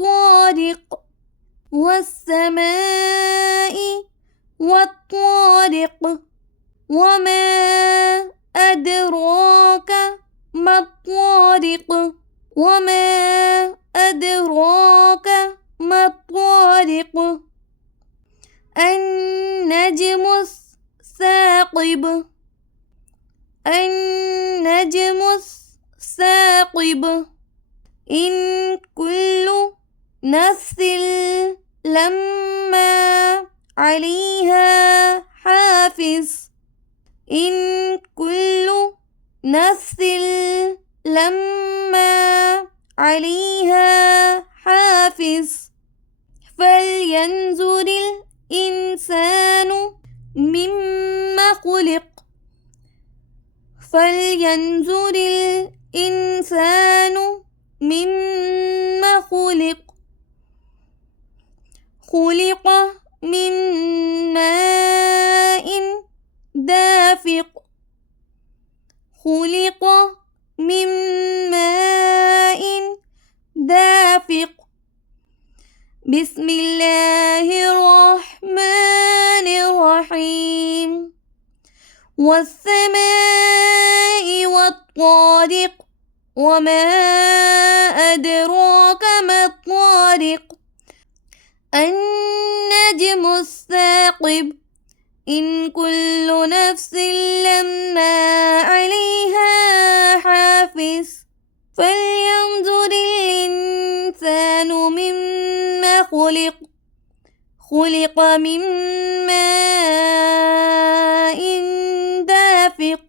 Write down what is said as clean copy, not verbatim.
والطارق والسماء والطارق وما أدراك ما الطارق وما أدراك ما الطارق النجم الثاقب النجم الثاقب إن كل نفس لما عليها حافظ إن كل نفس لما عليها حافظ فلينظر الإنسان مما خلق فلينظر الإنسان مما خلق خلق من ماء دافق خلق من ماء دافق بسم الله الرحمن الرحيم والسماء والطارق وما أدراك ما الطارق النجم الثاقب إن كل نفس لما عليها حافظ فلينظر الإنسان مما خلق خلق من ماء دافق